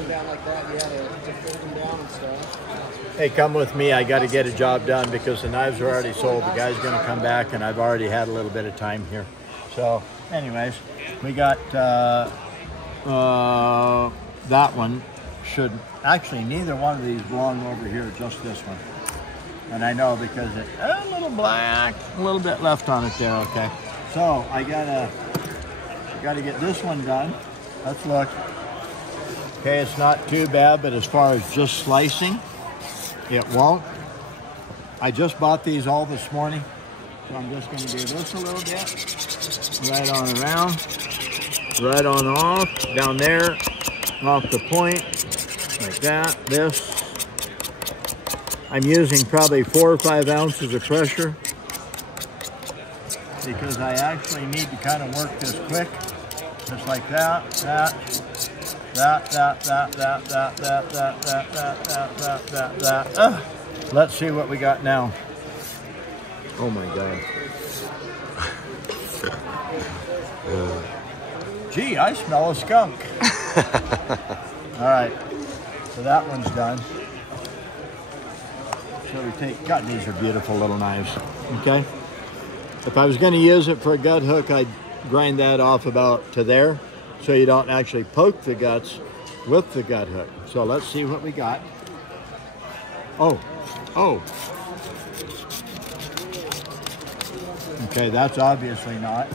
them down like that, yeah, to fold them down and stuff. Hey, come with me. I got to get a job done because the knives are already sold. The guy's going to come back, and I've already had a little bit of time here. So, anyways, we got that one. Should actually neither one of these belong over here, just this one. And I know because it's a little black, a little bit left on it there. Okay, so I gotta get this one done. Let's look. Okay, it's not too bad, but as far as just slicing, it won't. I just bought these all this morning, so I'm just going to do this a little bit. Right on around, right on off, down there, off the point, like that, this. I'm using probably 4 or 5 ounces of pressure because I actually need to kind of work this quick, just like that, that. Let's see what we got now. Oh my God. Gee, I smell a skunk. All right, so that one's done. So we take, God, these are beautiful little knives, okay? If I was gonna use it for a gut hook, I'd grind that off about to there, so you don't actually poke the guts with the gut hook. So let's see what we got. Oh. Okay, that's obviously not.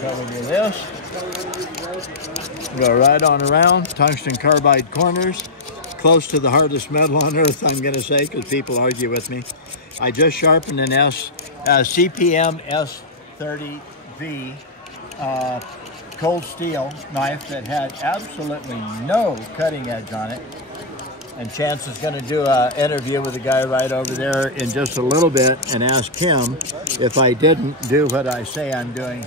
So we do this. Go right on around, tungsten carbide corners, close to the hardest metal on earth, I'm gonna say, because people argue with me. I just sharpened an CPM S30V cold steel knife that had absolutely no cutting edge on it. And Chance is going to do an interview with the guy right over there in just a little bit and ask him if I didn't do what I say I'm doing.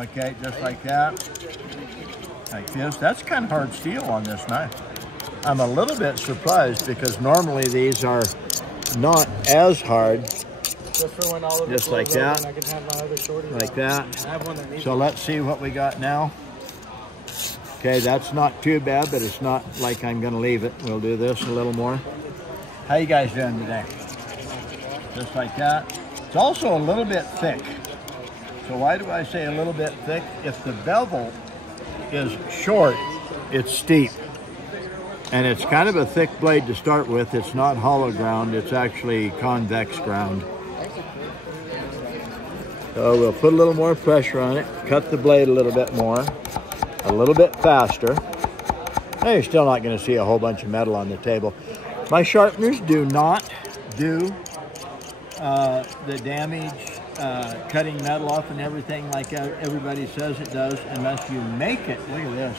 Okay, just like that. Like this. That's kind of hard steel on this knife. I'm a little bit surprised because normally these are not as hard. Just like that, like that. So let's see what we got now. Okay, that's not too bad, but it's not like I'm gonna leave it. We'll do this a little more. How you guys doing today? Just like that. It's also a little bit thick. So why do I say a little bit thick? If the bevel is short, it's steep. And it's kind of a thick blade to start with. It's not hollow ground, it's actually convex ground. So we'll put a little more pressure on it, cut the blade a little bit more, a little bit faster. Now you're still not going to see a whole bunch of metal on the table. My sharpeners do not do the damage, cutting metal off and everything like everybody says it does, unless you make it. Look at this.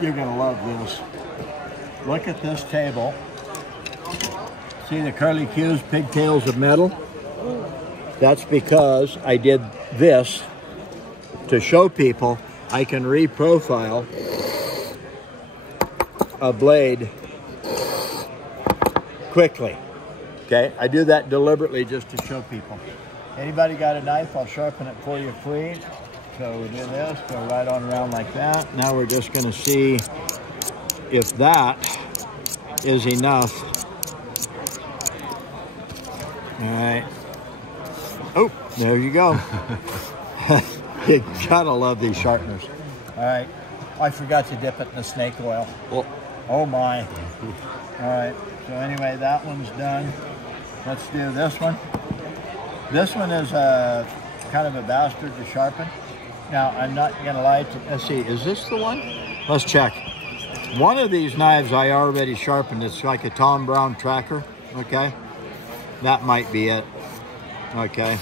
You're going to love this. Look at this table. See the curly cues, pigtails of metal? That's because I did this to show people I can reprofile a blade quickly. Okay, I do that deliberately just to show people. Anybody got a knife? I'll sharpen it for you free. So we do this, go right on around like that. Now we're just going to see if that is enough. All right. Oh, there you go. You gotta love these sharpeners. All right. I forgot to dip it in the snake oil. Oh my. All right. So anyway, that one's done. Let's do this one. This one is kind of a bastard to sharpen. Now, I'm not gonna lie to, let's see, is this the one? Let's check. One of these knives I already sharpened. It's like a Tom Brown tracker, okay? That might be it. Okay,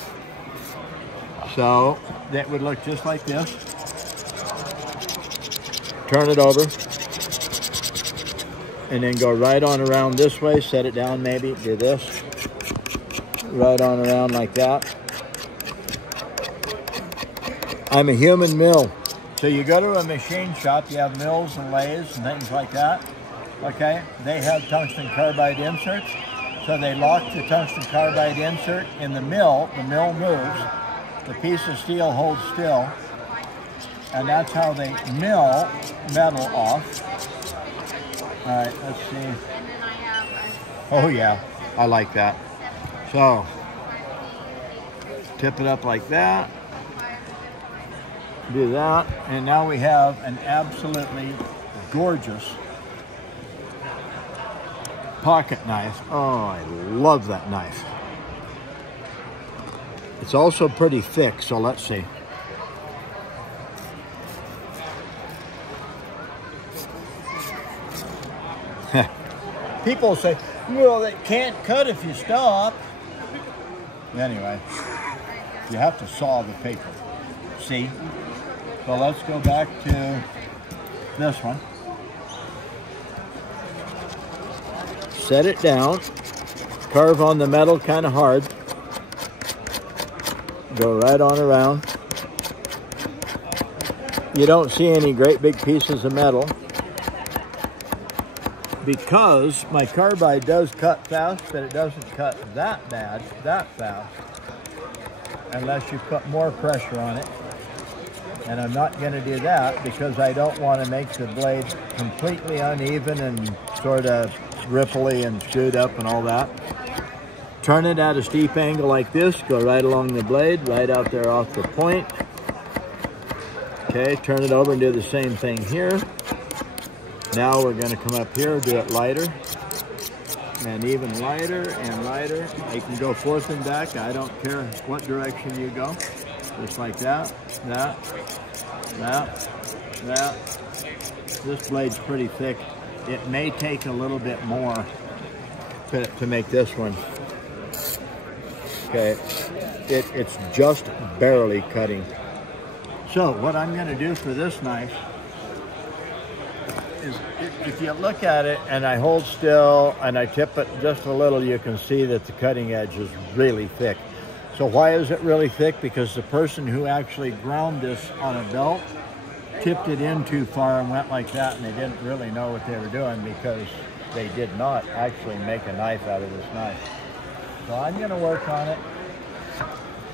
so that would look just like this. Turn it over and then go right on around this way, set it down maybe, do this. Right on around like that. I'm a human mill. So you go to a machine shop, you have mills and lathes and things like that. Okay, they have tungsten carbide inserts. So they lock the tungsten carbide insert in the mill moves, the piece of steel holds still, And that's how they mill metal off. All right, let's see. Oh yeah, I like that. So, tip it up like that. Do that, and now we have an absolutely gorgeous pocket knife. Oh, I love that knife. It's also pretty thick, so let's see. People say, well, it can't cut if you stop. Anyway, you have to saw the paper. See? So let's go back to this one. Set it down. Carve on the metal kind of hard. Go right on around. You don't see any great big pieces of metal because my carbide does cut fast, but it doesn't cut that fast, unless you put more pressure on it. And I'm not going to do that because I don't want to make the blade completely uneven and sort of ripply and chewed up and all that. Turn it at a steep angle like this, go right along the blade, right out there off the point. Okay, turn it over and do the same thing here. Now we're going to come up here, do it lighter, and even lighter and lighter. You can go forth and back. I don't care what direction you go. Just like that, that. This blade's pretty thick. It may take a little bit more to make this one. Okay, it's just barely cutting. So what I'm going to do for this knife is, if you look at it and I hold still and I tip it just a little, you can see that the cutting edge is really thick. So why is it really thick? Because the person who actually ground this on a belt tipped it in too far and went like that, and they didn't really know what they were doing because they did not actually make a knife out of this knife. So I'm going to work on it.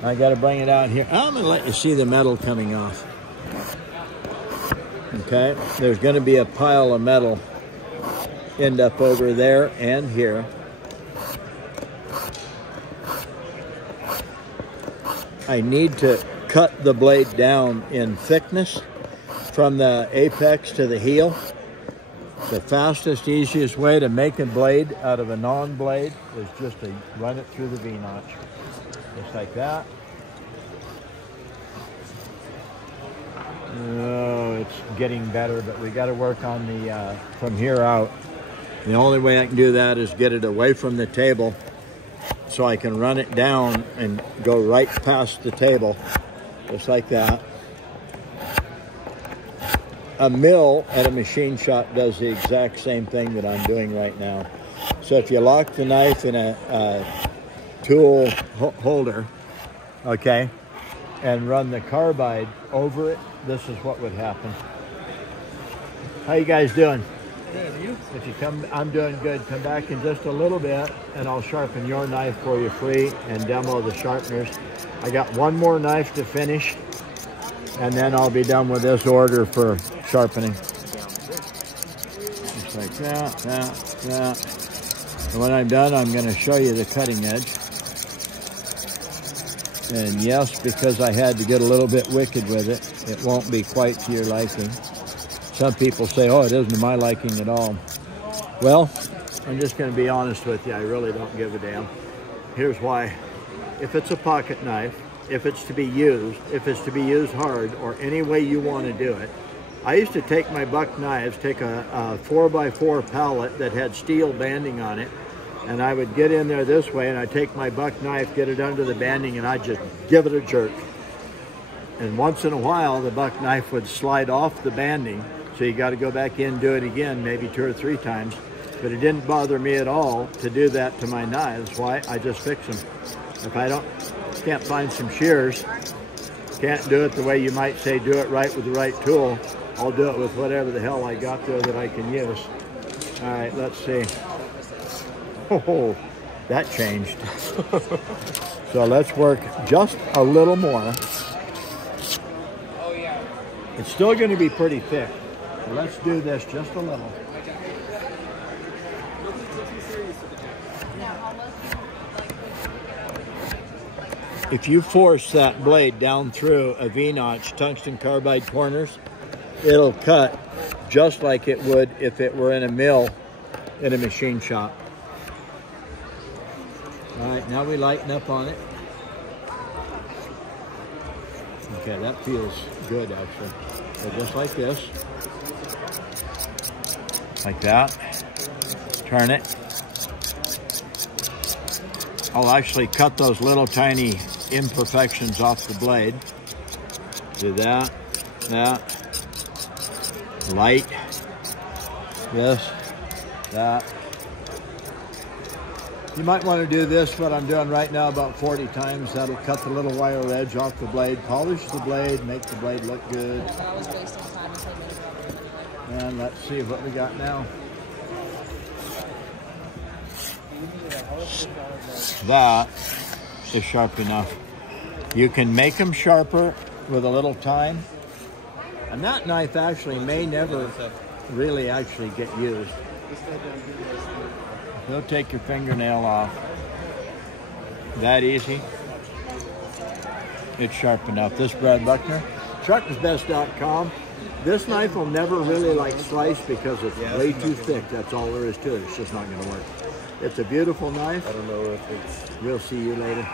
I got to bring it out here. I'm going to let you see the metal coming off. Okay, there's going to be a pile of metal end up over there and here. I need to cut the blade down in thickness from the apex to the heel. The fastest, easiest way to make a blade out of a non-blade is just to run it through the V-notch. Just like that. Oh, it's getting better, but we got to work on the, from here out. The only way I can do that is get it away from the table so I can run it down and go right past the table, just like that. A mill at a machine shop does the exact same thing that I'm doing right now. So if you lock the knife in a tool holder, okay, and run the carbide over it, this is what would happen. How you guys doing? Good, you? If you come, I'm doing good. Come back in just a little bit and I'll sharpen your knife for you free and demo the sharpeners. I got one more knife to finish and then I'll be done with this order for sharpening. Just like that, that. And when I'm done, I'm going to show you the cutting edge. And yes, because I had to get a little bit wicked with it, it won't be quite to your liking. Some people say, oh, it isn't to my liking at all. Well, I'm just going to be honest with you. I really don't give a damn. Here's why. If it's a pocket knife, if it's to be used hard, or any way you want to do it. I used to take my buck knives, take a 4x4 pallet that had steel banding on it, and I would get in there this way, and I'd take my buck knife, get it under the banding, and I'd just give it a jerk. And once in a while, the buck knife would slide off the banding, so you got to go back in and do it again, maybe 2 or 3 times. But it didn't bother me at all to do that to my knives. Why? I just fix them. If I can't find some shears, can't do it the way you might say do it right with the right tool, I'll do it with whatever the hell I got there that I can use. All right, let's see. Oh, that changed. So let's work just a little more. It's still going to be pretty thick. So let's do this just a little. If you force that blade down through a V-notch tungsten carbide corners, it'll cut just like it would if it were in a mill in a machine shop. All right, now we lighten up on it. Okay, that feels good actually. So just like this, like that, turn it. I'll actually cut those little tiny imperfections off the blade. Do that, light, this, that. You might want to do this, what I'm doing right now, about 40 times. That'll cut the little wire edge off the blade, polish the blade, make the blade look good. And let's see what we got now. That is sharp enough. You can make them sharper with a little time. And that knife actually may never really actually get used. You'll take your fingernail off. That easy. It's sharp enough. This Brad Buckner, sharpensbest.com. This knife will never really like slice because it's way too thick. That's all there is to it. It's just not going to work. It's a beautiful knife. I don't know if it's... We'll see you later.